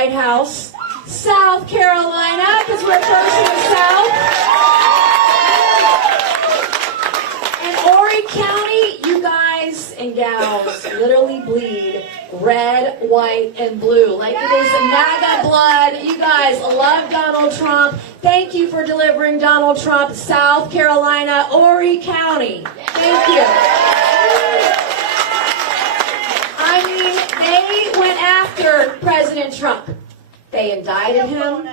White House, South Carolina, because we're first in the South. And Horry County, you guys and gals literally bleed red, white, and blue. Like it is MAGA blood. You guys love Donald Trump. Thank you for delivering Donald Trump, South Carolina, Horry County. Thank you. I mean, they went after President Trump. They indicted him.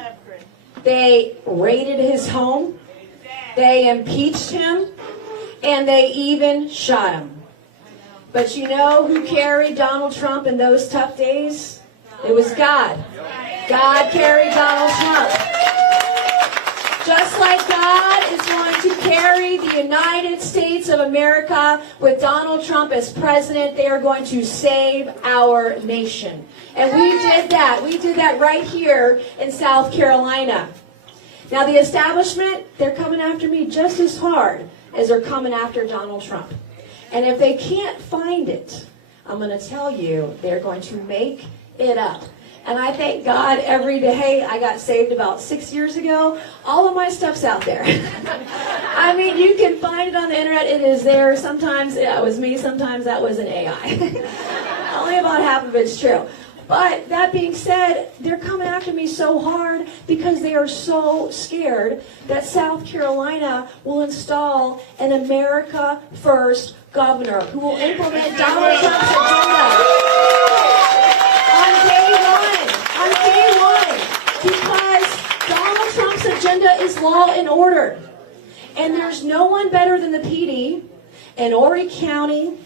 They raided his home. They impeached him. And they even shot him. But you know who carried Donald Trump in those tough days? It was God. God carried Donald Trump. Just like God is going to carry the United States of America with Donald Trump as president, they are going to save our nation. And we did that. We did that right here in South Carolina. Now the establishment, they're coming after me just as hard as they're coming after Donald Trump. And if they can't find it, I'm going to tell you, they're going to make it up. And I thank God every day. I got saved about 6 years ago. All of my stuff's out there. I mean, you can find it on the internet. It is there. Sometimes that was me. Sometimes that was an AI. Only about half of it's true. But that being said, they're coming after me so hard because they are so scared that South Carolina will install an America First governor who will implement Donald Trump's agenda on day one. Because Donald Trump's agenda is law and order. And there's no one better than the PD in Horry County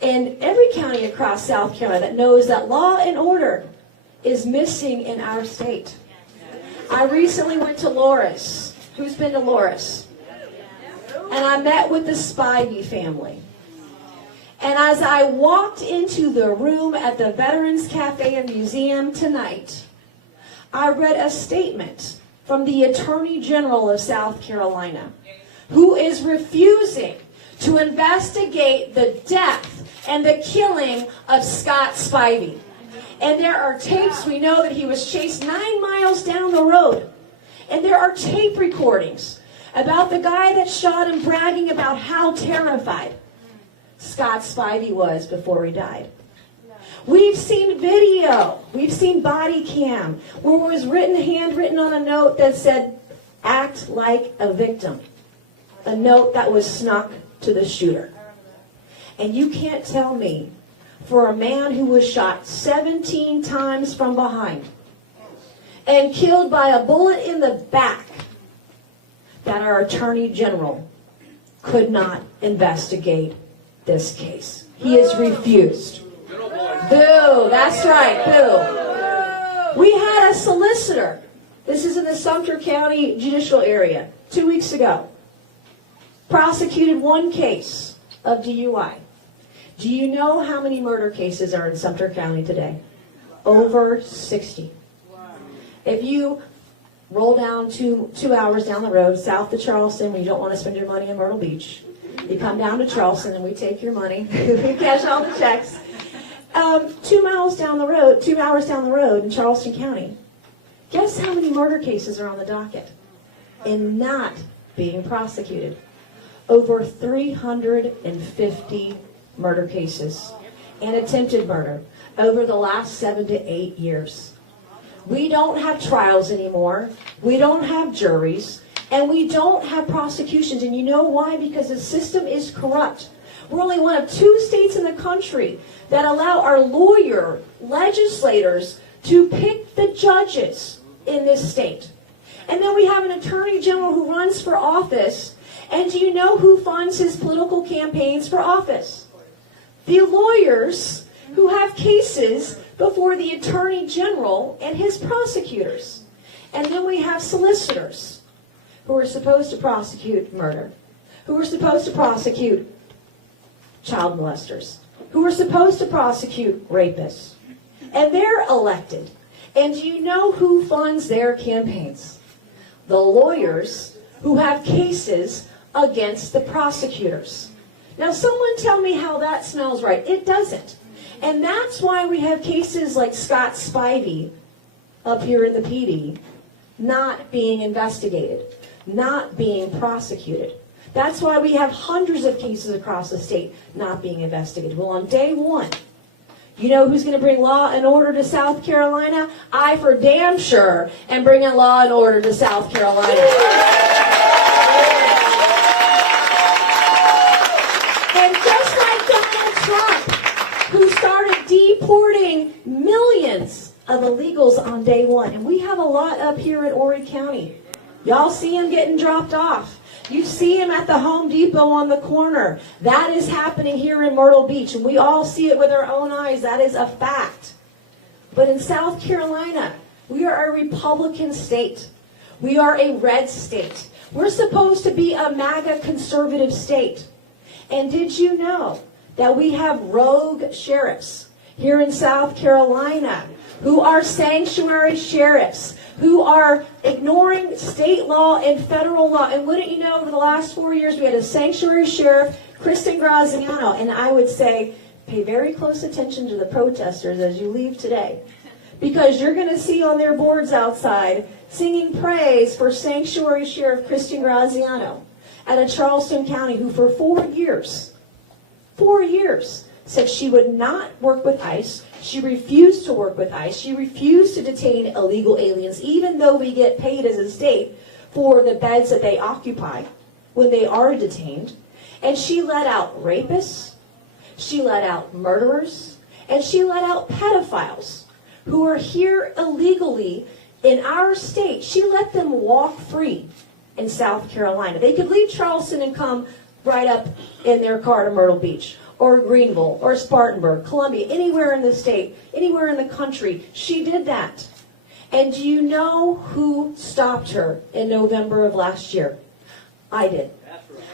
and every county across South Carolina that knows that law and order is missing in our state. I recently went to Loris. Who's been to Loris? And I met with the Spivey family. And as I walked into the room at the Veterans Cafe and Museum tonight, I read a statement from the Attorney General of South Carolina, who is refusing to investigate the death and the killing of Scott Spivey. And there are tapes. We know that he was chased 9 miles down the road. And there are tape recordings about the guy that shot him bragging about how terrified Scott Spivey was before he died. We've seen video. We've seen body cam where it was handwritten on a note that said, "Act like a victim." A note that was snuck to the shooter. And you can't tell me, for a man who was shot 17 times from behind and killed by a bullet in the back, that our Attorney General could not investigate this case. He has refused. Boo, that's right, boo. We had a solicitor, this is in the Sumter County Judicial Area, 2 weeks ago, prosecuted one case of DUI. Do you know how many murder cases are in Sumter County today? Over 60. If you roll down two hours down the road, south of Charleston, when you don't want to spend your money in Myrtle Beach, you come down to Charleston and we take your money, we cash all the checks. 2 hours down the road in Charleston County, guess how many murder cases are on the docket and not being prosecuted? Over 350 murder cases and attempted murder over the last 7 to 8 years. We don't have trials anymore. We don't have juries. And we don't have prosecutions. And you know why? Because the system is corrupt. We're only one of 2 states in the country that allow our legislators to pick the judges in this state. And then we have an attorney general who runs for office. And do you know who funds his political campaigns for office? The lawyers who have cases before the attorney general and his prosecutors. And then we have solicitors who are supposed to prosecute murder, who are supposed to prosecute child molesters, who are supposed to prosecute rapists. And they're elected. And do you know who funds their campaigns? The lawyers who have cases against the prosecutors. Now, someone tell me how that smells right. It doesn't. And that's why we have cases like Scott Spivey up here in the PD not being investigated, not being prosecuted. That's why we have hundreds of cases across the state not being investigated. Well, on day one, you know who's going to bring law and order to South Carolina? I, for damn sure, am bringing law and order to South Carolina. And just like Donald Trump, who started deporting millions of illegals on day one, and we have a lot up here in Horry County. Y'all see him getting dropped off. You see him at the Home Depot on the corner. That is happening here in Myrtle Beach, and we all see it with our own eyes. That is a fact. But in South Carolina, we are a Republican state. We are a red state. We're supposed to be a MAGA conservative state. And did you know that we have rogue sheriffs here in South Carolina who are sanctuary sheriffs, who are ignoring state law and federal law? And wouldn't you know, over the last 4 years, we had a sanctuary sheriff, Kristen Graziano, and I would say, pay very close attention to the protesters as you leave today, because you're going to see on their boards outside singing praise for sanctuary sheriff Kristen Graziano out of Charleston County, who for 4 years, said she would not work with ICE. She refused to work with ICE. She refused to detain illegal aliens, even though we get paid as a state for the beds that they occupy when they are detained. And she let out rapists, she let out murderers, and she let out pedophiles who are here illegally in our state. She let them walk free in South Carolina. They could leave Charleston and come right up in their car to Myrtle Beach, or Greenville, or Spartanburg, Columbia, anywhere in the state, anywhere in the country. She did that. And do you know who stopped her in November of last year? I did.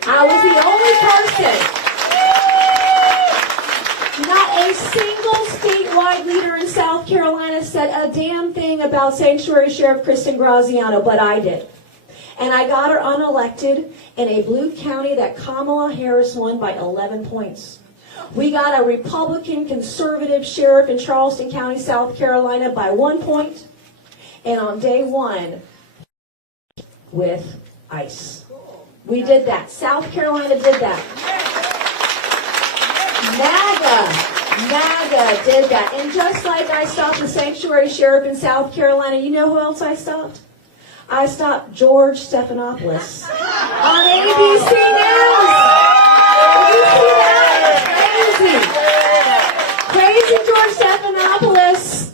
I was the only person. Not a single statewide leader in South Carolina said a damn thing about Sanctuary Sheriff Kristen Graziano, but I did. And I got her unelected in a blue county that Kamala Harris won by 11 points. We got a Republican conservative sheriff in Charleston County, South Carolina by 1 point. And on day one, with ICE. We did that. South Carolina did that. MAGA did that. And just like I stopped the sanctuary sheriff in South Carolina, you know who else I stopped? I stopped George Stephanopoulos on ABC News. Did you see that? Crazy George Stephanopoulos.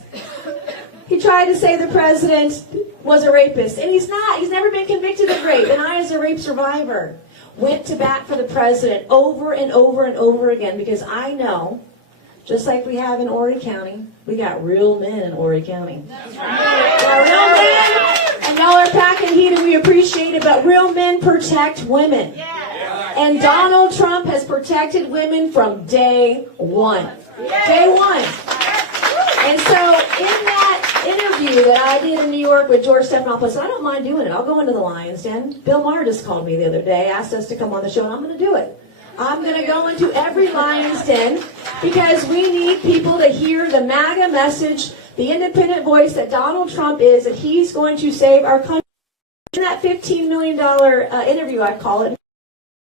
He tried to say the president was a rapist, and he's not. He's never been convicted of rape. And I, as a rape survivor, went to bat for the president over and over and over again, because I know, just like we have in Horry County, we got real men in Horry County. That's right. Got real men, and y'all are packing heat, and we appreciate it, but real men protect women. And Donald Trump has protected women from day one. Day one. And so in that interview that I did in New York with George Stephanopoulos, I don't mind doing it. I'll go into the Lion's Den. Bill Maher just called me the other day, asked us to come on the show, and I'm going to do it. I'm going to go into every Lion's Den, because we need people to hear the MAGA message, the independent voice that Donald Trump is, that he's going to save our country. In that $15 million interview, I call it,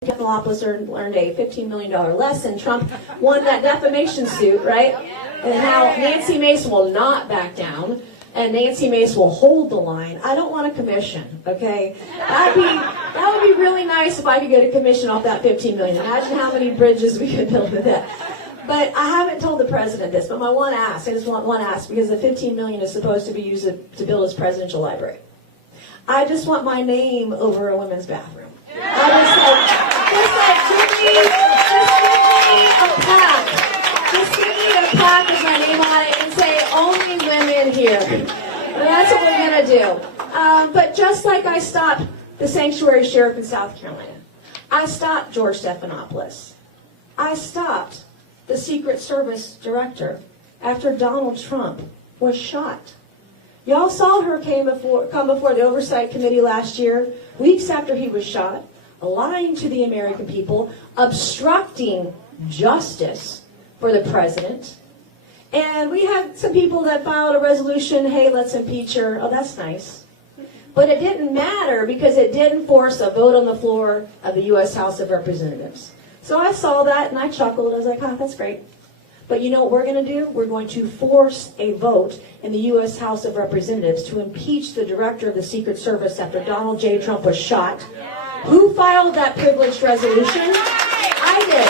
Stephanopoulos learned a $15 million lesson. Trump won that defamation suit, right? And how Nancy Mace will not back down, and Nancy Mace will hold the line. I don't want a commission, okay? That would be really nice if I could get a commission off that $15 million. Imagine how many bridges we could build with that. But I haven't told the president this, but my one ask, I just want one ask, because the $15 million is supposed to be used to build his presidential library. I just want my name over a women's bathroom. I just give me a plaque. Just give me a plaque with my name on it and say, only women here. And that's what we're going to do. But just like I stopped the sanctuary sheriff in South Carolina, I stopped George Stephanopoulos. I stopped the Secret Service director after Donald Trump was shot. Y'all saw her come before the Oversight Committee last year, weeks after he was shot, lying to the American people, obstructing justice for the president, And we had some people that filed a resolution, hey, let's impeach her. Oh, that's nice. But it didn't matter because it didn't force a vote on the floor of the U.S. House of Representatives. So I saw that and I chuckled. I was like, oh, that's great. But you know what we're going to do? We're going to force a vote in the U.S. House of Representatives to impeach the director of the Secret Service after Donald J. Trump was shot. Who filed that privileged resolution? I did.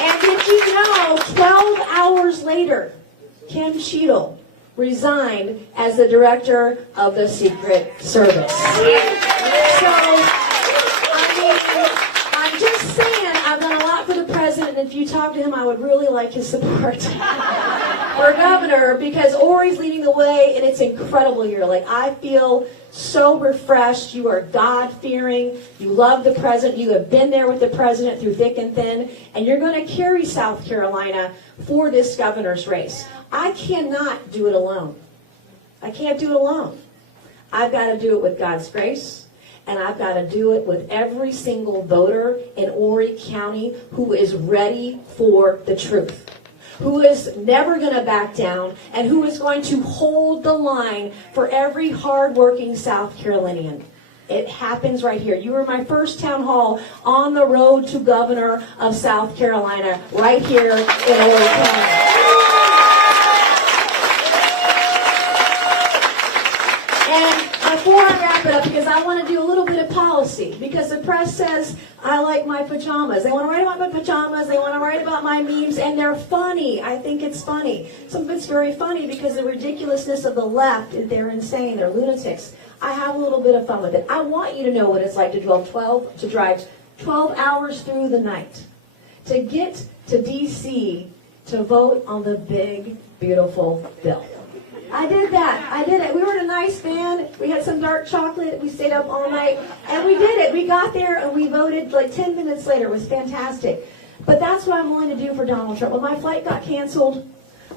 And did you know, 12 hours later, Kim Cheadle resigned as the director of the Secret Service. So, I'm just saying, I've done a lot for the president, and if you talk to him, I would really like his support for governor, because Ori's leading the way, and it's incredible here. Like, I feel so refreshed. You are God-fearing. You love the president. You have been there with the president through thick and thin, and you're going to carry South Carolina for this governor's race. I cannot do it alone. I can't do it alone. I've got to do it with God's grace, and I've got to do it with every single voter in Horry County who is ready for the truth, who is never going to back down, and who is going to hold the line for every hardworking South Carolinian. It happens right here. You were my first town hall on the road to governor of South Carolina, right here in Horry County. Before I wrap it up, because I want to do a little bit of policy, because the press says I like my pajamas. They want to write about my pajamas, they want to write about my memes, and they're funny. I think it's funny. Some of it's very funny because the ridiculousness of the left, they're insane, they're lunatics. I have a little bit of fun with it. I want you to know what it's like to drive 12 hours through the night, to get to D.C. to vote on the big, beautiful bill. I did that. I did it. We were in a nice van. We had some dark chocolate. We stayed up all night. And we did it. We got there and we voted like 10 minutes later. It was fantastic. But that's what I'm willing to do for Donald Trump. When my flight got canceled,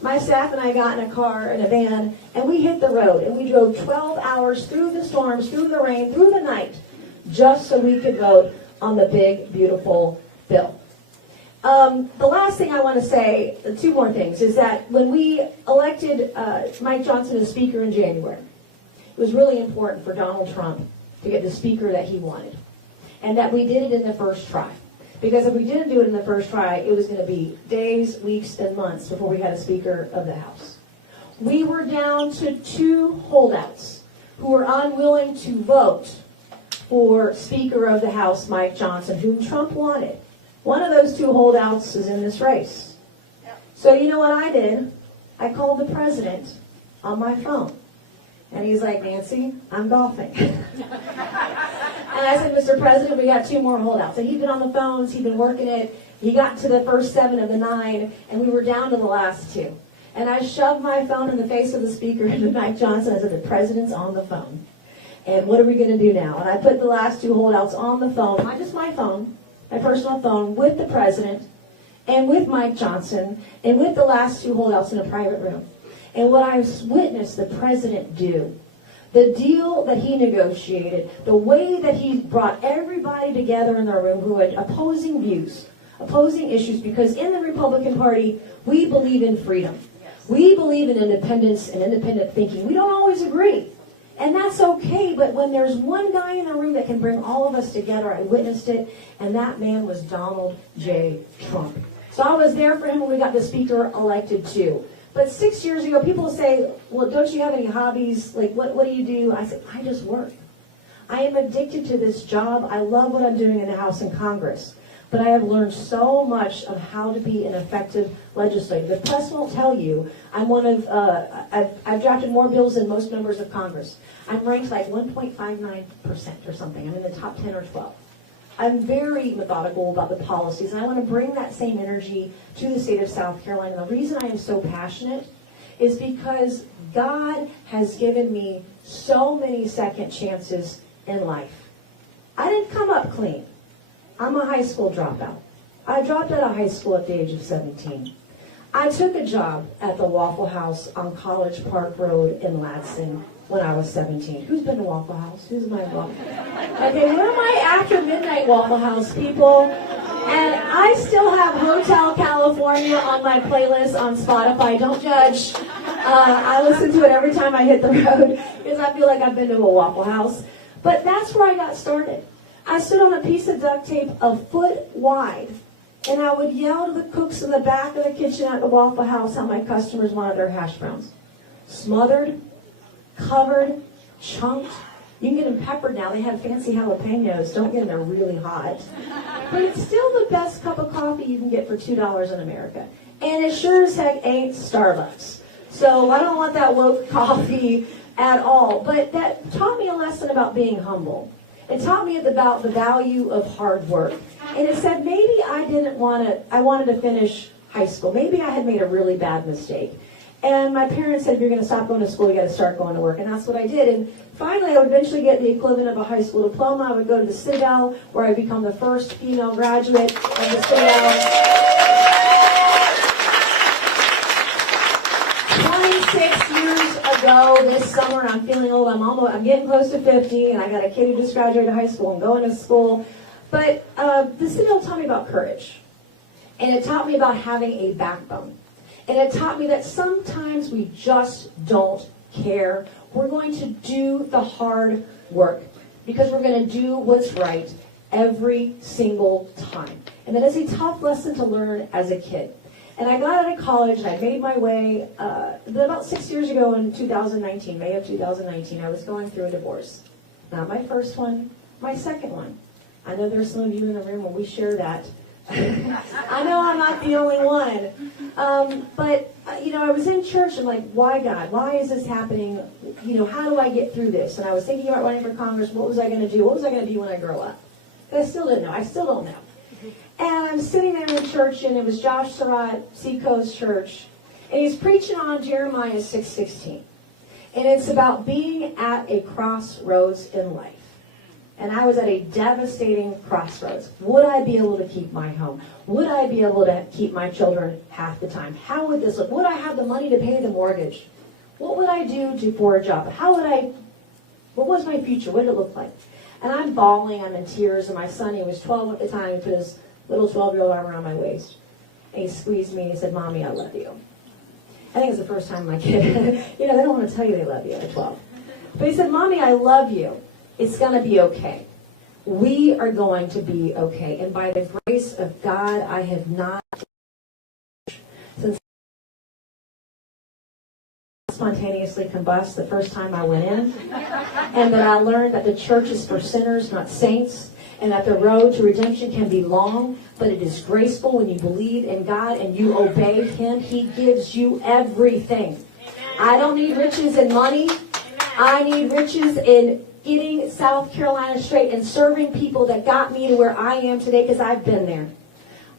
my staff and I got in a car, in a van, and we hit the road. And we drove 12 hours through the storms, through the rain, through the night, just so we could vote on the big, beautiful bill. The last thing I want to say, two more things, is that when we elected Mike Johnson as Speaker in January, it was really important for Donald Trump to get the Speaker that he wanted, and that we did it in the first try. Because if we didn't do it in the first try, it was going to be days, weeks, and months before we had a Speaker of the House. We were down to 2 holdouts who were unwilling to vote for Speaker of the House Mike Johnson, whom Trump wanted. One of those 2 holdouts is in this race. So you know what I did? I called the president on my phone. And he's like, Nancy, I'm golfing. And I said, Mr. President, we got 2 more holdouts. And he'd been on the phones, he'd been working it. He got to the first 7 of the 9, and we were down to the last 2. And I shoved my phone in the face of the Speaker, Mike Johnson. I said, the president's on the phone. And what are we going to do now? And I put the last 2 holdouts on the phone, not just my phone, my personal phone, with the president and with Mike Johnson and with the last 2 holdouts in a private room. And what I witnessed the president do, the deal that he negotiated, the way that he brought everybody together in the room who had opposing views, opposing issues, because in the Republican Party, we believe in freedom. We believe in independence and independent thinking. We don't always agree. And that's okay, but when there's one guy in the room that can bring all of us together, I witnessed it, and that man was Donald J. Trump. So I was there for him when we got the Speaker elected too. But 6 years ago, people say, well, don't you have any hobbies? Like, what do you do? I said, I just work. I am addicted to this job. I love what I'm doing in the House and Congress. But I have learned so much of how to be an effective legislator. The press won't tell you. I'm one of, I've drafted more bills than most members of Congress. I'm ranked like 1.59% or something. I'm in the top 10 or 12. I'm very methodical about the policies, and I want to bring that same energy to the state of South Carolina. The reason I am so passionate is because God has given me so many second chances in life. I didn't come up clean. I'm a high school dropout. I dropped out of high school at the age of 17. I took a job at the Waffle House on College Park Road in Ladson when I was 17. Who's been to Waffle House? Who's my Waffle? Okay, where are my after midnight Waffle House people? And I still have Hotel California on my playlist on Spotify. Don't judge. I listen to it every time I hit the road because I feel like I've been to a Waffle House. But that's where I got started. I stood on a piece of duct tape a foot wide, and I would yell to the cooks in the back of the kitchen at the Waffle House how my customers wanted their hash browns. Smothered, covered, chunked. You can get them peppered now. They have fancy jalapenos. Don't get them, they're really hot. But it's still the best cup of coffee you can get for $2 in America. And it sure as heck ain't Starbucks. So I don't want that woke coffee at all. But that taught me a lesson about being humble. It taught me about the value of hard work. And it said maybe I wanted to finish high school. Maybe I had made a really bad mistake. And my parents said, if you're going to stop going to school, you got to start going to work. And that's what I did. And finally, I would eventually get the equivalent of a high school diploma. I would go to the Citadel, where I become the first female graduate of the Citadel. 26 years ago this summer, I'm feeling old. I'm getting close to 50, and I got a kid who just graduated high school and going to school. But the Citadel taught me about courage. And it taught me about having a backbone. And it taught me that sometimes we just don't care. We're going to do the hard work because we're going to do what's right every single time. And that is a tough lesson to learn as a kid. And I got out of college and I made my way, about 6 years ago in 2019, May of 2019, I was going through a divorce. Not my first one, my second one. I know there's some of you in the room when we share that. I know I'm not the only one. But I was in church and like, why God? Why is this happening? How do I get through this? And I was thinking about running for Congress. What was I going to do? What was I going to be when I grow up? But I still didn't know. I still don't know. And I'm sitting there in church, and it was Josh Surratt, Seacoast Church, and he's preaching on Jeremiah 6:16. And it's about being at a crossroads in life. And I was at a devastating crossroads. Would I be able to keep my home? Would I be able to keep my children half the time? How would this look? Would I have the money to pay the mortgage? What would I do for a job? What was my future? What did it look like? And I'm bawling, I'm in tears, and my son, he was 12 at the time, he put his little 12-year-old arm around my waist. And he squeezed me and he said, Mommy, I love you. I think it's the first time my kid, they don't want to tell you they love you at 12. But he said, Mommy, I love you. It's going to be okay. We are going to be okay. And by the grace of God, I have not since spontaneously combust the first time I went in. And that I learned that the church is for sinners, not saints. And that the road to redemption can be long, but it is graceful when you believe in God and you obey Him. He gives you everything. I don't need riches and money. I need riches in getting South Carolina straight and serving people that got me to where I am today, because I've been there.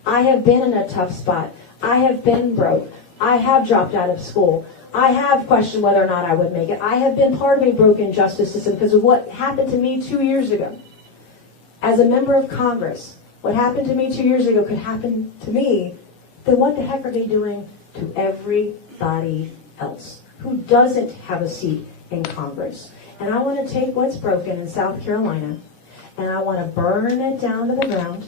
I have been in a tough spot. I have been broke. I have dropped out of school. I have questioned whether or not I would make it. I have been part of a broken justice system because of what happened to me 2 years ago. As a member of Congress, what happened to me 2 years ago could happen to me. Then what the heck are they doing to everybody else who doesn't have a seat in Congress? And I want to take what's broken in South Carolina, and I want to burn it down to the ground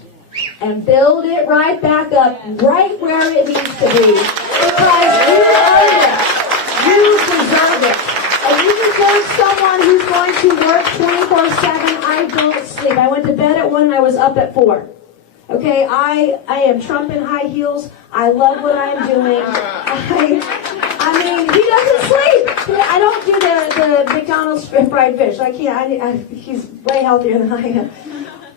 and build it right back up, right where it needs to be. Because you earned it. You deserve it. And you deserve someone who's going to work 24/7. I don't sleep. I went to bed at 1 and I was up at 4. Okay, I am Trump in high heels. I love what I'm doing. I mean, he doesn't sleep. I don't do the McDonald's fried fish. I can't. He's way healthier than I am.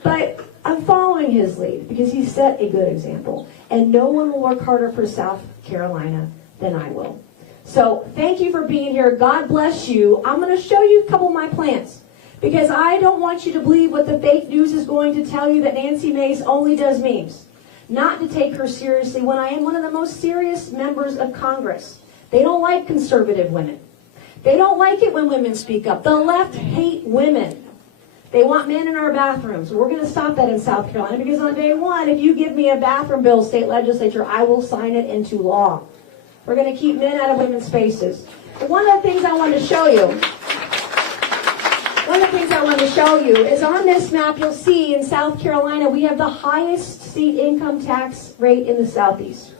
But I'm following his lead because he set a good example. And no one will work harder for South Carolina than I will. So thank you for being here. God bless you. I'm going to show you a couple of my plans. Because I don't want you to believe what the fake news is going to tell you, that Nancy Mace only does memes. Not to take her seriously when I am one of the most serious members of Congress. They don't like conservative women. They don't like it when women speak up. The left hate women. They want men in our bathrooms. We're going to stop that in South Carolina because on day one, if you give me a bathroom bill, state legislature, I will sign it into law. We're going to keep men out of women's spaces. But one of the things I wanted to show you, one of the things I I wanted to show you is on this map, you'll see in South Carolina, we have the highest state income tax rate in the Southeast.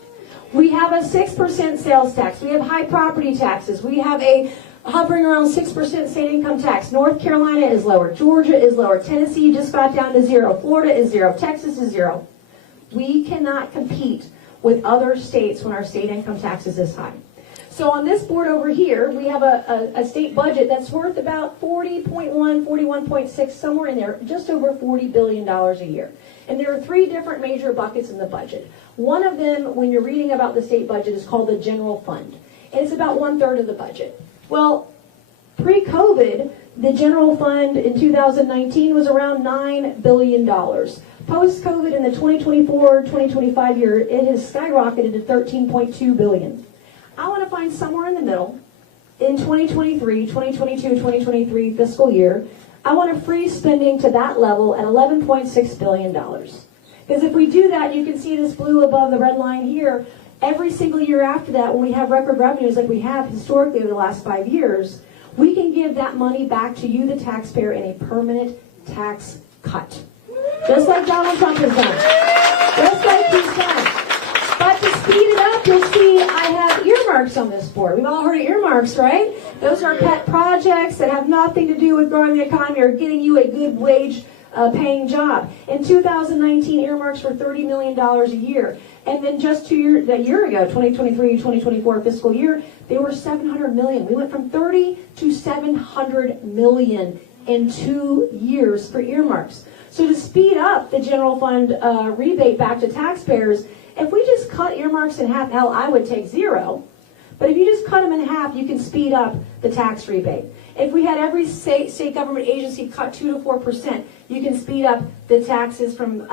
We have a 6% sales tax. We have high property taxes. We have a hovering around 6% state income tax. North Carolina is lower. Georgia is lower. Tennessee just got down to 0. Florida is 0. Texas is 0. We cannot compete with other states when our state income tax is this high. So on this board over here, we have a state budget that's worth about 40.1, 41.6, somewhere in there, just over $40 billion a year. And there are three different major buckets in the budget. One of them, when you're reading about the state budget, is called the general fund. And it's about 1/3 of the budget. Well, pre-COVID, the general fund in 2019 was around $9 billion. Post-COVID, in the 2024-2025 year, it has skyrocketed to $13.2 billion. I want to find somewhere in the middle, in 2023, 2022, 2023 fiscal year, I want to freeze spending to that level at $11.6 billion. Because if we do that, you can see this blue above the red line here. Every single year after that, when we have record revenues like we have historically over the last 5 years, we can give that money back to you, the taxpayer, in a permanent tax cut. Just like Donald Trump has done. Just like he's done. But to speed it up, you'll see I have earmarks on this board. We've all heard of earmarks, right? Those are pet projects that have nothing to do with growing the economy or getting you a good wage paying job. In 2019, earmarks were $30 million a year. And then just a year ago, 2023-2024 fiscal year, they were $700 million. We went from 30 to $700 million in 2 years for earmarks. So to speed up the general fund rebate back to taxpayers, if we just cut earmarks in half, hell, I would take 0. But if you just cut them in half, you can speed up the tax rebate. If we had every state government agency cut 2 to 4%, you can speed up the taxes from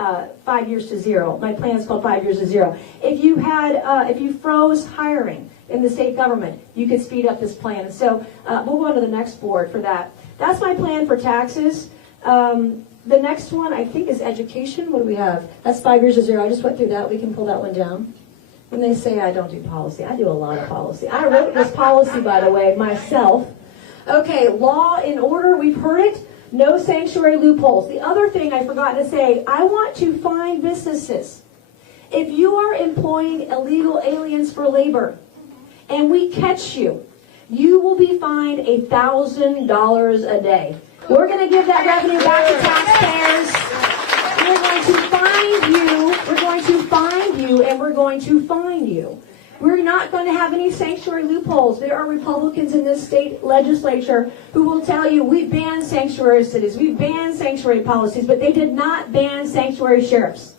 5 years to 0. My plan is called 5 years to 0. If you froze hiring in the state government, you could speed up this plan. So we'll go on to the next board for that. That's my plan for taxes. The next one, I think, is education. What do we have? That's 5 years to 0. I just went through that. We can pull that one down. When they say I don't do policy, I do a lot of policy. I wrote this policy, by the way, myself. Okay, law and order, we've heard it. No sanctuary loopholes. The other thing I forgot to say, I want to find businesses. If you are employing illegal aliens for labor and we catch you, you will be fined $1,000 a day. We're going to give that revenue back to taxpayers. We're going to find you. We're going to find you, and we're going to fine you. We're not going to have any sanctuary loopholes. There are Republicans in this state legislature who will tell you we banned sanctuary cities, we banned sanctuary policies, but they did not ban sanctuary sheriffs.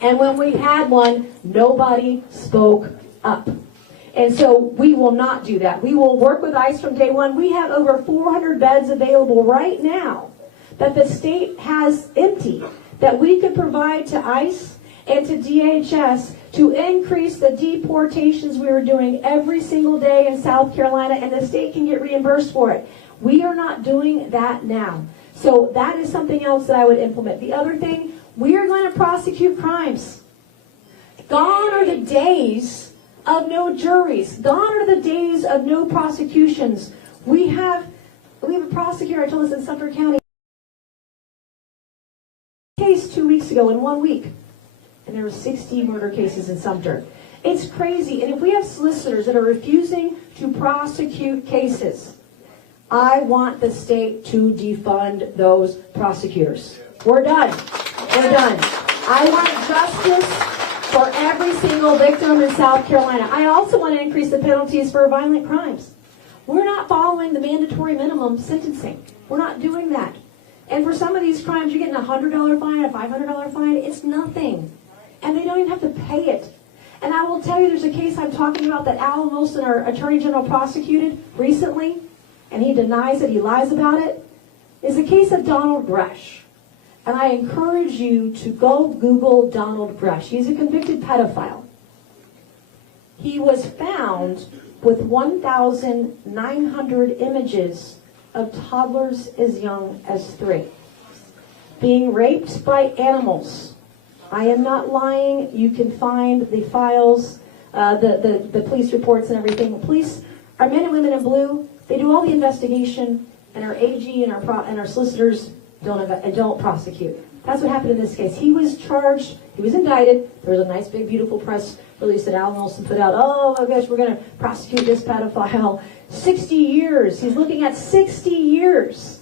And when we had one, nobody spoke up. And so we will not do that. We will work with ICE from day one. We have over 400 beds available right now that the state has empty that we could provide to ICE and to DHS to increase the deportations we are doing every single day in South Carolina, and the state can get reimbursed for it. We are not doing that now. So that is something else that I would implement. The other thing, we are going to prosecute crimes. Gone are the days of no juries. Gone are the days of no prosecutions. We have a prosecutor, I told us, in Suffolk County, case 2 weeks ago in 1 week. And there were 60 murder cases in Sumter. It's crazy. And if we have solicitors that are refusing to prosecute cases, I want the state to defund those prosecutors. We're done. We're done. I want justice for every single victim in South Carolina. I also want to increase the penalties for violent crimes. We're not following the mandatory minimum sentencing. We're not doing that. And for some of these crimes, you're getting a $100 fine, a $500 fine. It's nothing. And they don't even have to pay it. And I will tell you, there's a case I'm talking about that Alan Wilson, our Attorney General, prosecuted recently, and he denies it, he lies about it, is the case of Donald Gresh. And I encourage you to go Google Donald Gresh. He's a convicted pedophile. He was found with 1,900 images of toddlers as young as 3 being raped by animals. I am not lying. You can find the files, the police reports and everything. Police are men and women in blue. They do all the investigation. and our AG and our solicitors don't prosecute. That's what happened in this case. He was charged, he was indicted. There was a nice big beautiful press release that Alan Olson put out. Oh my gosh, we're going to prosecute this pedophile. 60 years. He's looking at 60 years.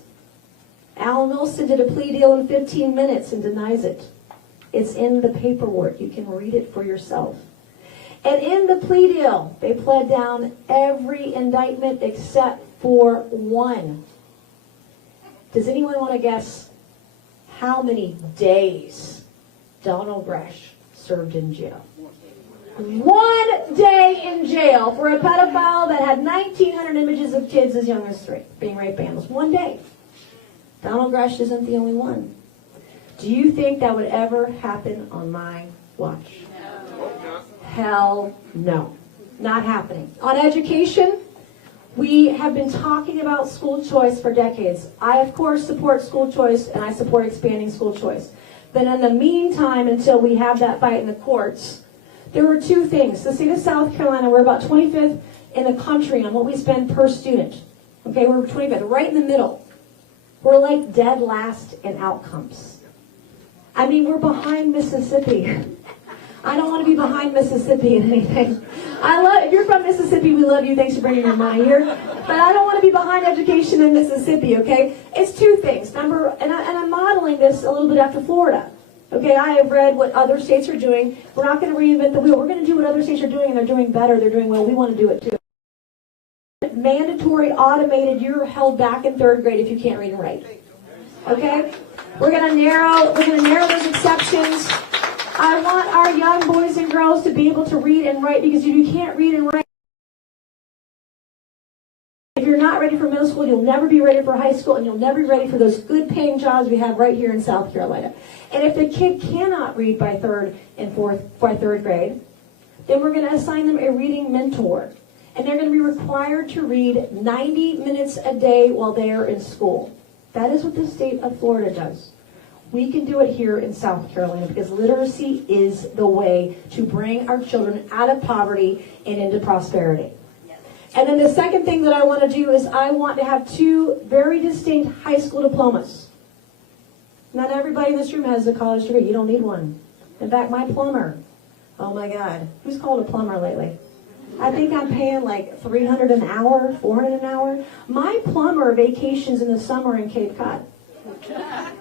Alan Olson did a plea deal in 15 minutes and denies it. It's in the paperwork. You can read it for yourself. And in the plea deal, they pled down every indictment except for one. Does anyone want to guess how many days Donald Gresh served in jail? 1 day in jail for a pedophile that had 1,900 images of kids as young as 3 being raped by animals. 1 day. Donald Gresh isn't the only one. Do you think that would ever happen on my watch? No. Hell no. Not happening. On education, we have been talking about school choice for decades. I, of course, support school choice, and I support expanding school choice. But in the meantime, until we have that fight in the courts, there were 2 things. The state of South Carolina, we're about 25th in the country on what we spend per student. Okay, we're 25th, right in the middle. We're like dead last in outcomes. I mean, we're behind Mississippi. I don't want to be behind Mississippi in anything. If you're from Mississippi, we love you. Thanks for bringing your money here. But I don't want to be behind education in Mississippi, okay? It's 2 things. Number, and I'm modeling this a little bit after Florida. Okay, I have read what other states are doing. We're not going to reinvent the wheel. We're going to do what other states are doing, and they're doing better. They're doing well. We want to do it too. Mandatory, automated, you're held back in 3rd grade if you can't read and write. Okay? We're going to narrow those exceptions. I want our young boys and girls to be able to read and write, because if you can't read and write, if you're not ready for middle school, you'll never be ready for high school, and you'll never be ready for those good paying jobs we have right here in South Carolina. And if the kid cannot read by 3rd grade, then we're going to assign them a reading mentor. And they're going to be required to read 90 minutes a day while they are in school. That is what the state of Florida does. We can do it here in South Carolina, because literacy is the way to bring our children out of poverty and into prosperity. And then the second thing that I want to do is I want to have 2 very distinct high school diplomas. Not everybody in this room has a college degree. You don't need one. In fact, my plumber, oh my God, who's called a plumber lately? I think I'm paying like $300 an hour, $400 an hour. My plumber vacations in the summer in Cape Cod.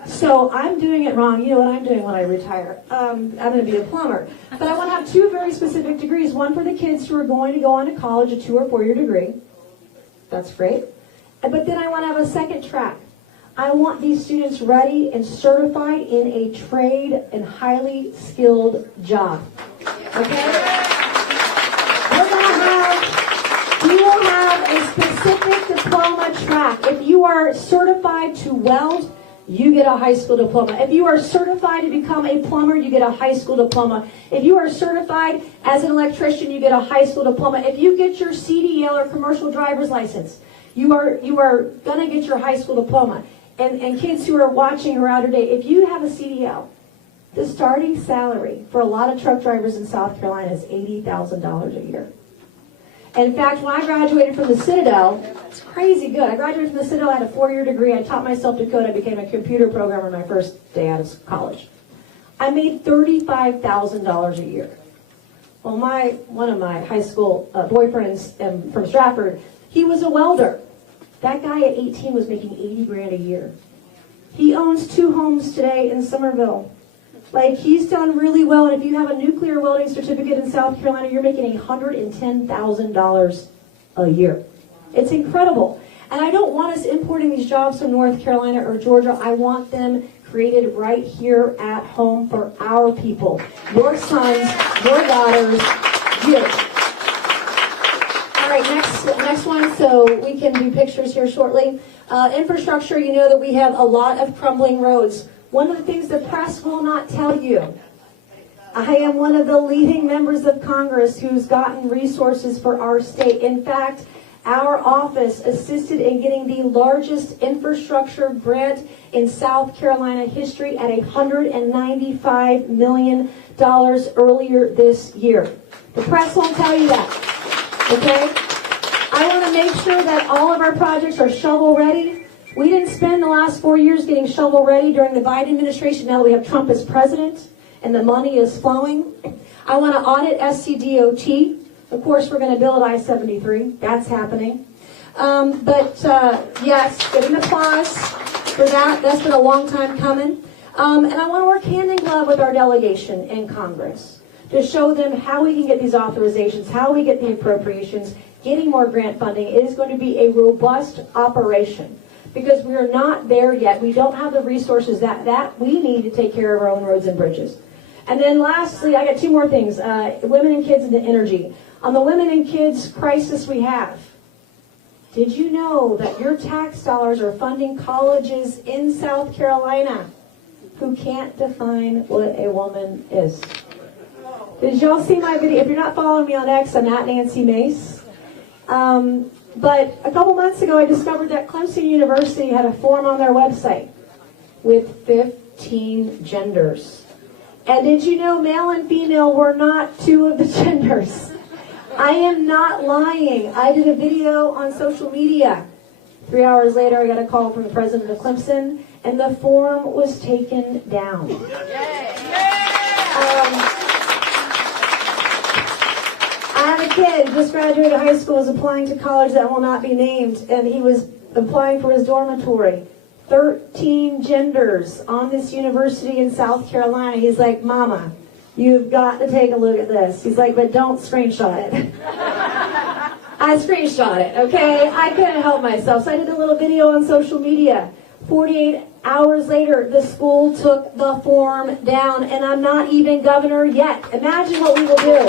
So I'm doing it wrong. You know what I'm doing when I retire? I'm going to be a plumber. But I want to have 2 very specific degrees. One for the kids who are going to go on to college, a 2 or 4 year degree. That's great. But then I want to have a second track. I want these students ready and certified in a trade and highly skilled job. Okay? We will have a specific diploma track. If you are certified to weld, you get a high school diploma. If you are certified to become a plumber, you get a high school diploma. If you are certified as an electrician, you get a high school diploma. If you get your CDL or commercial driver's license, you are going to get your high school diploma. And kids who are watching around today, if you have a CDL, the starting salary for a lot of truck drivers in South Carolina is $80,000 a year. In fact, when I graduated from the Citadel, it's crazy good. I graduated from the Citadel, I had a 4-year degree. I taught myself to code. I became a computer programmer my first day out of college. I made $35,000 a year. Well, one of my high school boyfriends from Stratford, he was a welder. That guy at 18 was making $80 grand a year. He owns 2 homes today in Somerville. Like, he's done really well, and if you have a nuclear welding certificate in South Carolina, you're making $110,000 a year. It's incredible. And I don't want us importing these jobs from North Carolina or Georgia. I want them created right here at home for our people. Your sons, your daughters, you. All right, next one, so we can do pictures here shortly. Infrastructure, you know that we have a lot of crumbling roads. One of the things the press will not tell you, I am one of the leading members of Congress who's gotten resources for our state. In fact, our office assisted in getting the largest infrastructure grant in South Carolina history at $195 million earlier this year. The press won't tell you that, okay? I want to make sure that all of our projects are shovel ready. We didn't spend the last 4 years getting shovel ready during the Biden administration. Now that we have Trump as president and the money is flowing. I want to audit SCDOT. Of course, we're going to build I-73. That's happening. Yes, get an applause for that. That's been a long time coming. And I want to work hand in glove with our delegation in Congress to show them how we can get these authorizations, how we get the appropriations, getting more grant funding. It is going to be a robust operation because we are not there yet. We don't have the resources that we need to take care of our own roads and bridges. And then lastly, I got two more things. Women and kids and the energy. On the women and kids crisis we have, did you know that your tax dollars are funding colleges in South Carolina who can't define what a woman is? Did y'all see my video? If you're not following me on X, I'm at Nancy Mace. But a couple months ago, I discovered that Clemson University had a form on their website with 15 genders. And did you know male and female were not two of the genders? I am not lying. I did a video on social media. 3 hours later, I got a call from the president of Clemson, and the form was taken down. I have a kid, just graduated high school, is applying to college that will not be named, and he was applying for his dormitory. 13 genders on this university in South Carolina. He's like, Mama, you've got to take a look at this. He's like, but don't screenshot it. I screenshot it, okay? I couldn't help myself. So I did a little video on social media. 48 hours later, the school took the form down, and I'm not even governor yet. Imagine what we will do.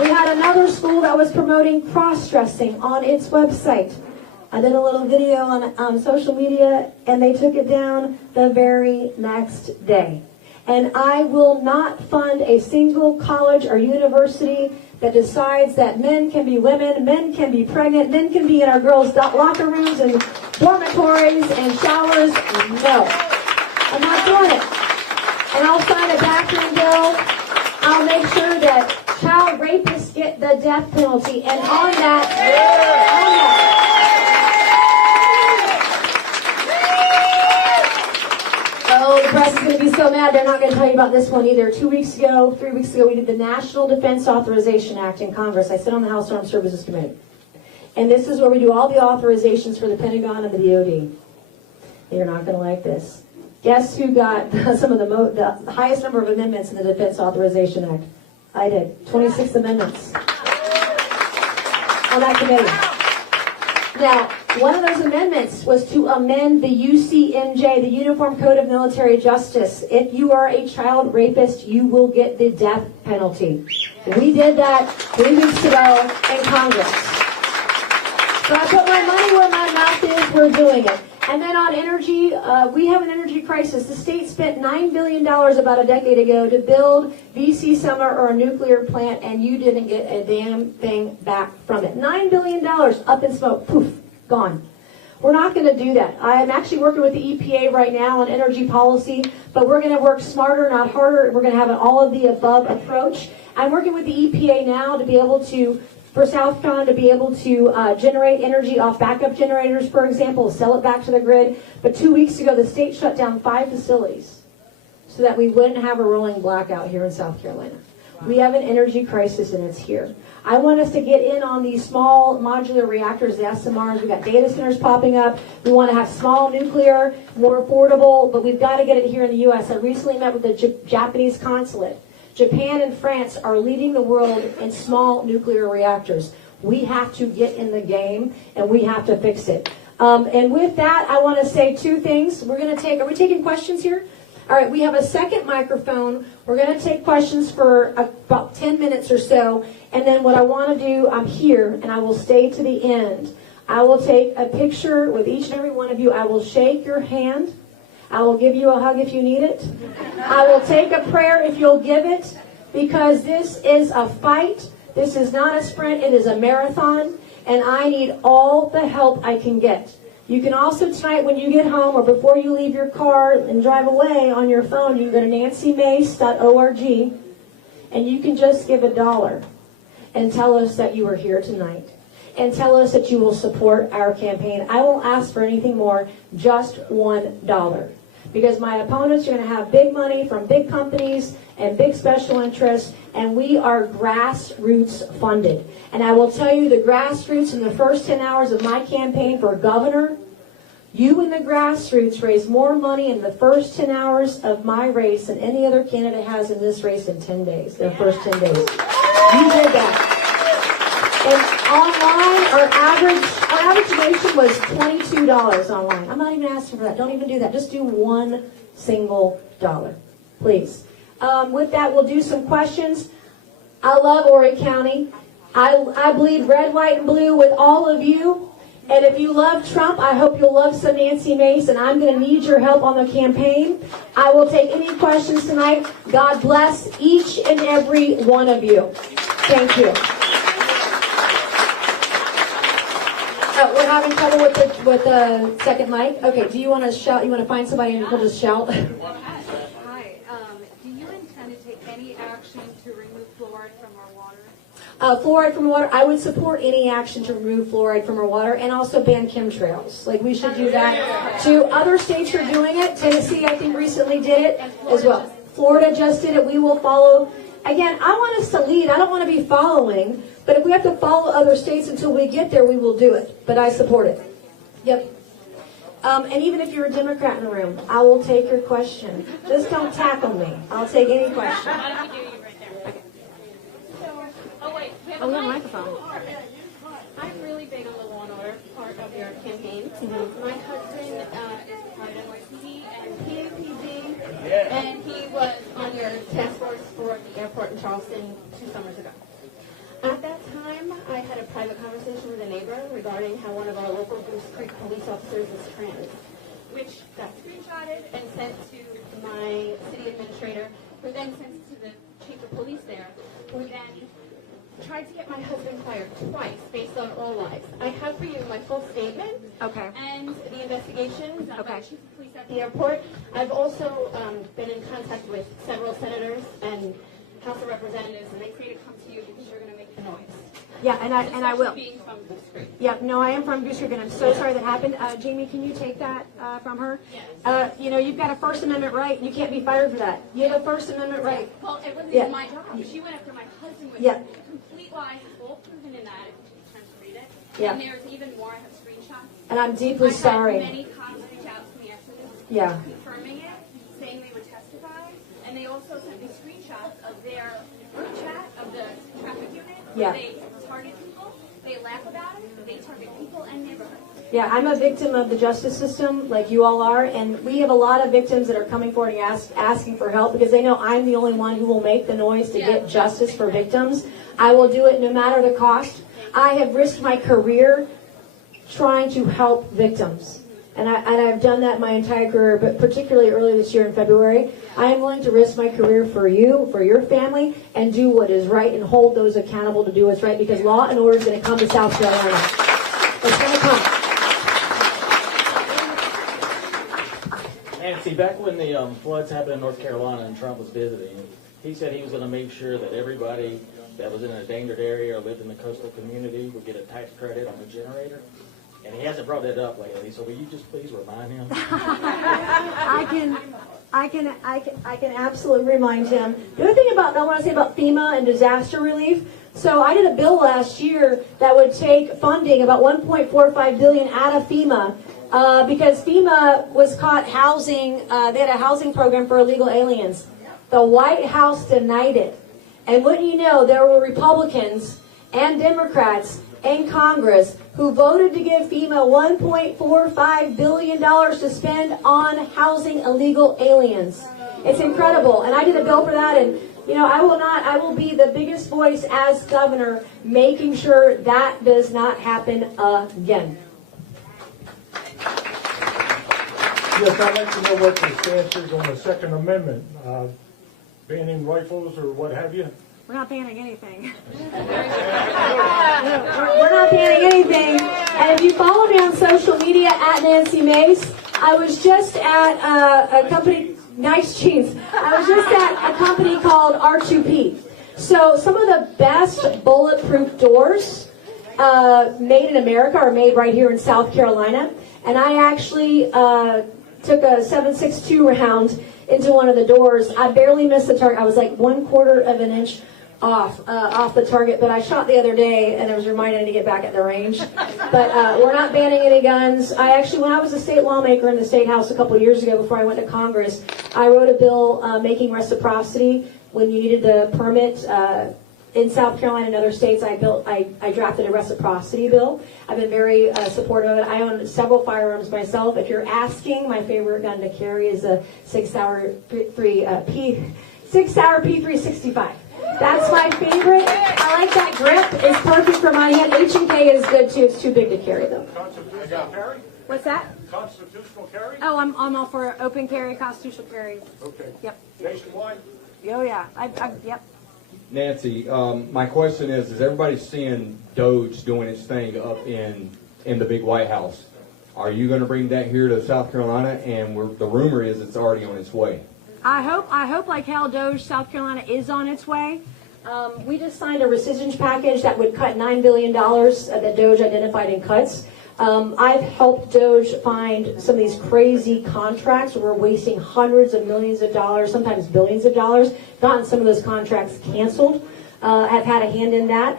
We had another school that was promoting cross-dressing on its website. I did a little video on social media, and they took it down the very next day. And I will not fund a single college or university that decides that men can be women, men can be pregnant, men can be in our girls' locker rooms and dormitories and showers. No, I'm not doing it. And I'll sign a backroom bill. I'll make sure that child rapists get the death penalty. And on that, oh, the press is going to be so mad. They're not going to tell you about this one either. 3 weeks ago, we did the National Defense Authorization Act in Congress. I sit on the House Armed Services Committee. And this is where we do all the authorizations for the Pentagon and the DOD. You're not going to like this. Guess who got some of the highest number of amendments in the Defense Authorization Act? I did. 26 amendments on that committee. Now, one of those amendments was to amend the UCMJ, the Uniform Code of Military Justice. If you are a child rapist, you will get the death penalty. We did that 3 weeks ago in Congress. So I put my money where my mouth is. We're doing it. And then on energy, we have an energy crisis. The state spent $9 billion about a decade ago to build VC Summer or a nuclear plant, and you didn't get a damn thing back from it. $9 billion up in smoke, poof, gone. We're not going to do that. I'm actually working with the EPA right now on energy policy, but we're going to work smarter, not harder. We're going to have an all-of-the-above approach. I'm working with the EPA now to be able to for South Carolina to be able to generate energy off backup generators, for example, sell it back to the grid. But 2 weeks ago, the state shut down 5 facilities so that we wouldn't have a rolling blackout here in South Carolina. We have an energy crisis, and it's here. I want us to get in on these small modular reactors, the SMRs. We've got data centers popping up. We want to have small nuclear, more affordable, but we've got to get it here in the U.S. I recently met with the Japanese consulate. Japan and France are leading the world in small nuclear reactors. We have to get in the game, and we have to fix it. And with that, I want to say 2 things. Are we taking questions here? All right, we have a second microphone. We're going to take questions for about 10 minutes or so. And then what I want to do, I'm here, and I will stay to the end. I will take a picture with each and every one of you. I will shake your hand. I will give you a hug if you need it. I will take a prayer if you'll give it, because this is a fight. This is not a sprint. It is a marathon, and I need all the help I can get. You can also tonight when you get home or before you leave your car and drive away on your phone, you can go to nancymace.org, and you can just give $1 and tell us that you were here tonight. and tell us that you will support our campaign. I won't ask for anything more, just $1. Because my opponents are going to have big money from big companies and big special interests, and we are grassroots funded. And I will tell you, the grassroots in the first 10 hours of my campaign for governor, you in the grassroots raised more money in the first 10 hours of my race than any other candidate has in this race in 10 days, their first 10 days. You did that. And online, our average donation was $22 online. I'm not even asking for that. Don't even do that. Just do $1 single, please. With that, we'll do some questions. I love Horry County. I bleed red, white, and blue with all of you. And if you love Trump, I hope you'll love some Nancy Mace, and I'm going to need your help on the campaign. I will take any questions tonight. God bless each and every one of you. Thank you. Oh, we're having trouble with the second mic. Okay, do you want to shout? You want to find somebody and we'll just shout? Hi. Do you intend to take any action to remove fluoride from our water? Fluoride from water, I would support any action to remove fluoride from our water and also ban chemtrails. Like, we should do that too. Other states are doing it. Tennessee, I think, recently did it as well. Florida just did it. We will follow. Again, I want us to lead. I don't want to be following. But if we have to follow other states until we get there, we will do it. But I support it. Yep. And even if you're a Democrat in the room, I will take your question. Just don't tackle me. I'll take any question. Oh, we have a microphone. I'm really big on the law and order part of your campaign. My husband is part of NYPD and PAPD, and he was on your task force for the airport in Charleston 2 summers ago. At that time, I had a private conversation with a neighbor regarding how one of our local Goose Creek police officers is trans, which got screenshotted and sent to my city administrator, who then sent it to the chief of police there, who then tried to get my husband fired twice based on all lies. I have for you my full statement and the investigation done by chief of police at the airport. I've also been in contact with several senators and House of Representatives, and they say to come to you because you're going to make the noise. Yeah, and I will. Being from Goose Creek. Yeah, no, I am from Goose Creek, and I'm so sorry that happened. Jamie, can you take that from her? Yes. You know, you've got a First Amendment right. You can't be fired for that. You have a First Amendment right. Well, it wasn't even my job. She went after my husband with complete lies, all proven in that. If you can read it. Yeah. And there's even more. I have screenshots. And I'm deeply sorry. I had many cops reach out to me after this, confirming it, saying they would testify, and they also sent me screenshots of their group chat of the traffic unit. Where they target people, they laugh about it, they target people and neighborhoods. Yeah, I'm a victim of the justice system, like you all are, and we have a lot of victims that are coming forward and asking for help because they know I'm the only one who will make the noise to get justice for victims. I will do it no matter the cost. I have risked my career trying to help victims. And I've done that my entire career, but particularly early this year in February. I am willing to risk my career for you, for your family, and do what is right and hold those accountable to do what's right, because law and order is going to come to South Carolina. It's going to come. Nancy, back when the floods happened in North Carolina and Trump was visiting, he said he was going to make sure that everybody that was in a endangered area or lived in the coastal community would get a tax credit on the generator. And he hasn't brought that up lately, so will you just please remind him? I can absolutely remind him. The other thing I want to say about FEMA and disaster relief. So I did a bill last year that would take funding, about $1.45 billion, out of FEMA because FEMA was caught housing. They had a housing program for illegal aliens. The White House denied it, and wouldn't you know, there were Republicans and Democrats in Congress who voted to give FEMA $1.45 billion to spend on housing illegal aliens. It's incredible. And I did a bill for that, and you know, I will be the biggest voice as governor making sure that does not happen again. Yes, I'd like to know what your stance is on the Second Amendment, banning rifles or what have you. We're not banning anything. We're not banning anything. And if you follow me on social media at Nancy Mace, I was just at a company, nice jeans. I was just at a company called R2P. So some of the best bulletproof doors made in America or made right here in South Carolina. And I actually took a 7.62 round into one of the doors. I barely missed the target. I was like 1/4 of an inch off the target, but I shot the other day and I was reminded to get back at the range. But we're not banning any guns. I actually, when I was a state lawmaker in the State House a couple of years ago before I went to Congress, I wrote a bill making reciprocity when you needed the permit. In South Carolina and other states, I drafted a reciprocity bill. I've been very supportive of it. I own several firearms myself. If you're asking, my favorite gun to carry is a 6-hour P365. That's my favorite. I like that grip. It's perfect for my hand. H&K is good too. It's too big to carry them. Constitutional carry? What's that? Constitutional carry? Oh, I'm all for open carry, constitutional carry. Okay. Yep. Nationwide? Oh yeah. Yep. Nancy, my question is everybody seeing Doge doing its thing up in the big White House? Are you going to bring that here to South Carolina? And the rumor is it's already on its way. I hope like hell Doge, South Carolina is on its way. We just signed a rescission package that would cut $9 billion that Doge identified in cuts. I've helped Doge find some of these crazy contracts where we're wasting hundreds of millions of dollars, sometimes billions of dollars, gotten some of those contracts canceled. Have had a hand in that.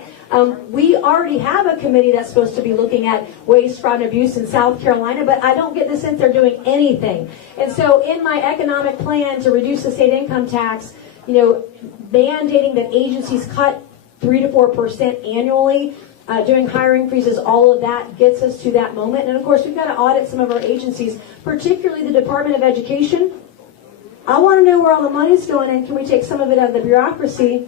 We already have a committee that's supposed to be looking at waste, fraud, and abuse in South Carolina, but I don't get the sense they're doing anything. And so in my economic plan to reduce the state income tax, mandating that agencies cut 3 to 4% annually, doing hiring freezes, all of that gets us to that moment. And of course, we've got to audit some of our agencies, particularly the Department of Education. I want to know where all the money's going, and can we take some of it out of the bureaucracy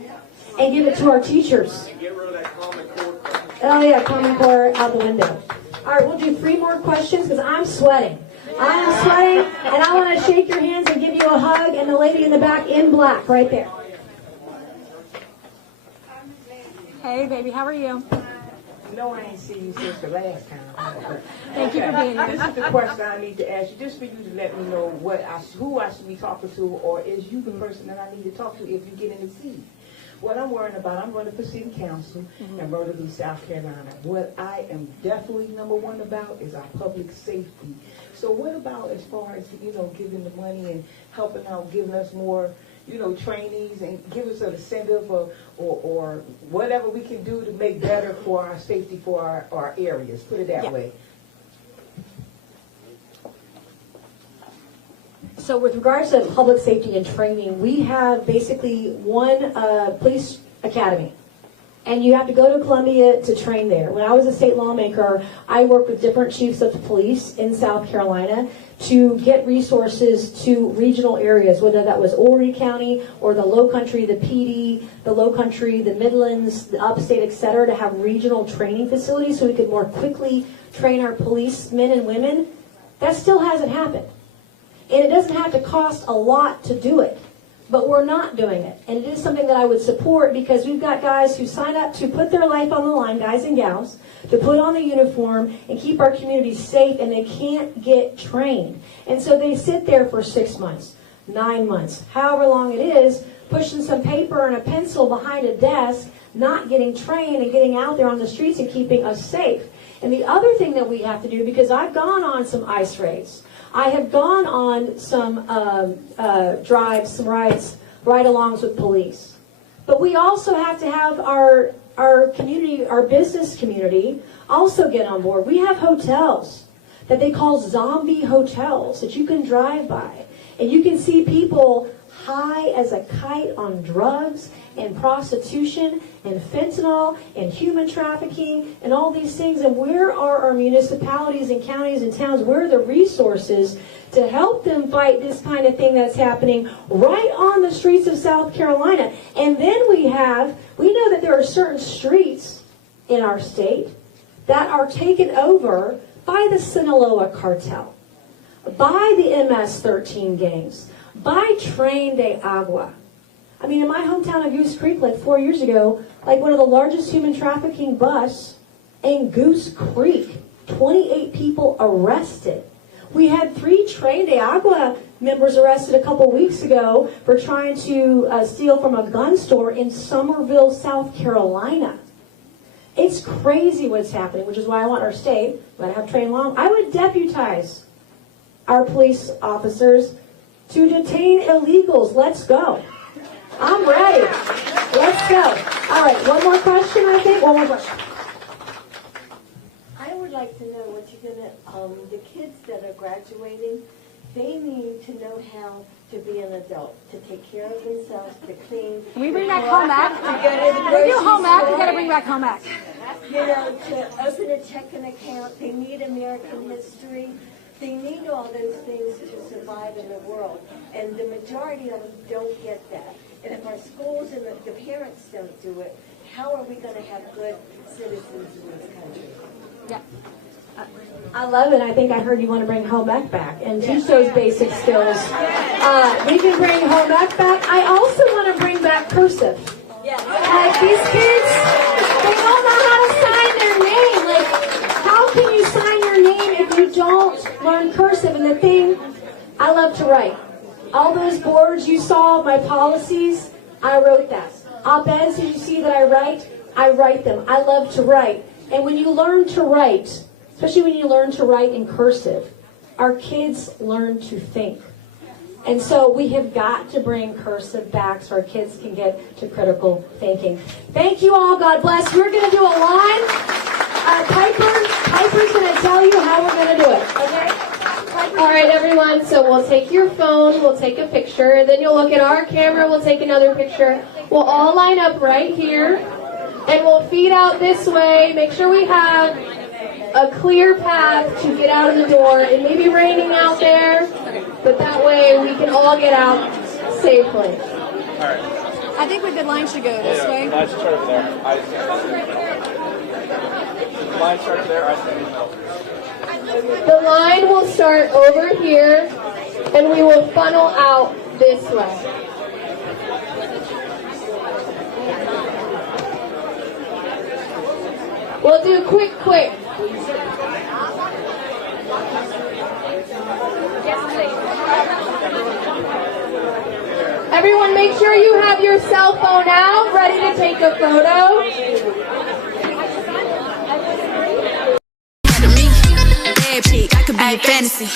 and give it to our teachers? Get rid of that Common Core. Oh yeah, Common Core out the window. All right, we'll do 3 more questions because I'm sweating. I am sweating, and I want to shake your hands and give you a hug, and the lady in the back in black right there. Hey baby, how are you? No, I ain't seen you since the last time. Thank you for being here. This is the question I need to ask you, just for you to let me know who I should be talking to, or is you the person that I need to talk to if you get in the seat. What I'm worrying about, I'm running for city council in Myrtle Beach, South Carolina. What I am definitely number one about is our public safety. So what about as far as, giving the money and helping out, giving us more, trainees and give us an incentive or whatever we can do to make better for our safety for our areas, put it that way. So with regards to public safety and training, we have basically one police academy. And you have to go to Columbia to train there. When I was a state lawmaker, I worked with different chiefs of police in South Carolina to get resources to regional areas, whether that was Horry County or the Low Country, the PD, the Low Country, the Midlands, the Upstate, etc., to have regional training facilities so we could more quickly train our policemen and women. That still hasn't happened. And it doesn't have to cost a lot to do it. But we're not doing it. And it is something that I would support because we've got guys who sign up to put their life on the line, guys and gals, to put on the uniform and keep our communities safe, and they can't get trained. And so they sit there for 6 months, 9 months, however long it is, pushing some paper and a pencil behind a desk, not getting trained and getting out there on the streets and keeping us safe. And the other thing that we have to do, because I've gone on some ICE raids, I have gone on some drives, some rides, ride-alongs with police. But we also have to have our community, our business community, also get on board. We have hotels that they call zombie hotels that you can drive by. And you can see people high as a kite on drugs and prostitution and fentanyl and human trafficking and all these things. And where are our municipalities and counties and towns? Where are the resources to help them fight this kind of thing that's happening right on the streets of South Carolina? And then we know that there are certain streets in our state that are taken over by the Sinaloa cartel, by the MS-13 gangs, by Train de Agua. I mean, in my hometown of Goose Creek, like 4 years ago, like one of the largest human trafficking busts in Goose Creek, 28 people arrested. We had 3 Train de Agua members arrested a couple weeks ago for trying to steal from a gun store in Summerville, South Carolina. It's crazy what's happening, which is why I want our state, we gotta have trained law. I would deputize our police officers to detain illegals. Let's go. I'm ready. Let's go. All right, one more question, I think. One more question. I would like to know what you're gonna, the kids that are graduating, they need to know how to be an adult, to take care of themselves, to clean. Can we bring back home ec? To go to the We do grocery home ec. We store, gotta bring back home ec. you know, to open a checking account. They need American history. They need all those things to survive in the world. And the majority of them don't get that. And if our schools and the parents don't do it, how are we going to have good citizens in this country? Yeah. I love it. I think I heard you want to bring home ec back and teach those basic skills. We can bring home ec back. I also want to bring back cursive. Like these kids, they don't know how to sign their name. Like, how can you sign your name if you don't learn cursive? And the thing, I love to write. All those boards you saw, my policies, I wrote that. Op-eds, did you see that I write them. I love to write. And when you learn to write, especially when you learn to write in cursive, our kids learn to think. And so we have got to bring cursive back so our kids can get to critical thinking. Thank you all. God bless. We're going to do a line. Piper's going to tell you how we're going to do it. Okay? All right, everyone, so we'll take your phone, we'll take a picture, then you'll look at our camera, we'll take another picture. We'll all line up right here, and we'll feed out this way. Make sure we have a clear path to get out of the door. It may be raining out there, but that way we can all get out safely. I think the line should go this way. Mine should start over there. Mine start over there. I stand. The line will start over here, and we will funnel out this way. We'll do quick. Everyone, make sure you have your cell phone out, ready to take a photo. I could be a fantasy.